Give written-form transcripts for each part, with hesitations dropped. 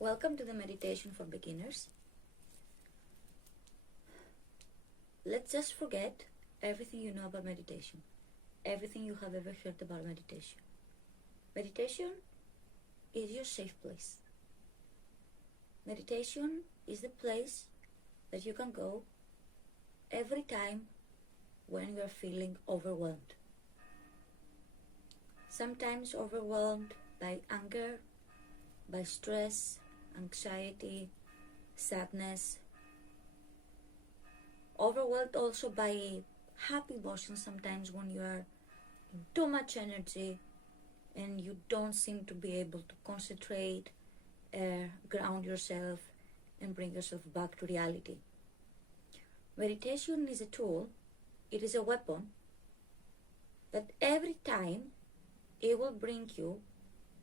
Welcome to the meditation for beginners. Let's just forget everything you know about meditation, everything you have ever heard about meditation. Meditation is your safe place. Meditation is the place that you can go every time when you are feeling overwhelmed. Sometimes overwhelmed by anger, by stress, anxiety, sadness, overwhelmed also by happy emotions sometimes when you are in too much energy and you don't seem to be able to concentrate, ground yourself and bring yourself back to reality. Meditation is a tool, it is a weapon that every time it will bring you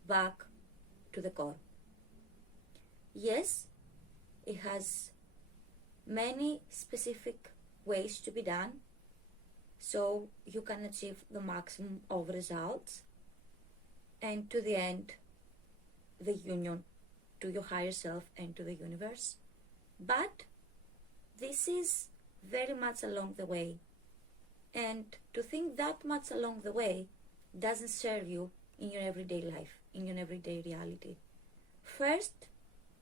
back to the core. Yes, it has many specific ways to be done so you can achieve the maximum of results and to the end the union to your higher self and to the universe. But this is very much along the way, and to think that much along the way doesn't serve you in your everyday life, in your everyday reality. First,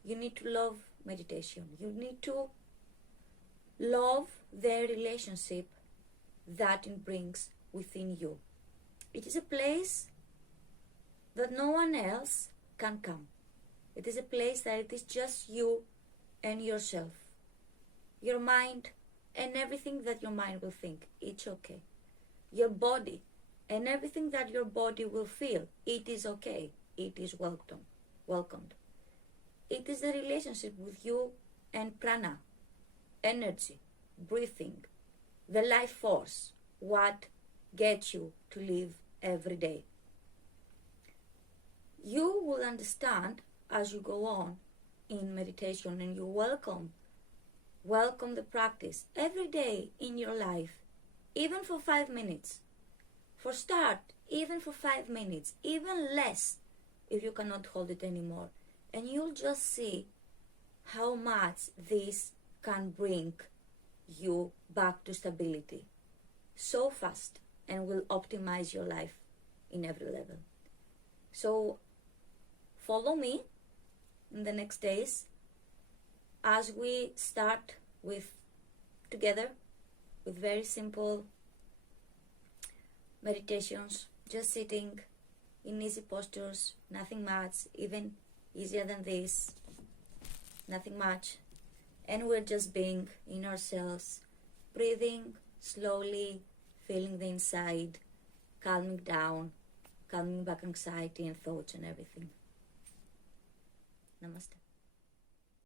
you need to love meditation. You need to love the relationship that it brings within you. It is a place that no one else can come. It is a place that it is just you and yourself. Your mind and everything that your mind will think, it's okay. Your body and everything that your body will feel, it is okay. It is welcomed. It is the relationship with you and prana, energy, breathing, the life force, what gets you to live every day. You will understand as you go on in meditation and you welcome the practice every day in your life, even for 5 minutes. For start, even for 5 minutes, even less if you cannot hold it anymore. And you'll just see how much this can bring you back to stability so fast and will optimize your life in every level. So follow me in the next days as we start together with very simple meditations, just sitting in easy postures, nothing much, even easier than this, nothing much. And we're just being in ourselves, breathing slowly, feeling the inside, calming down, calming back anxiety and thoughts and everything. Namaste.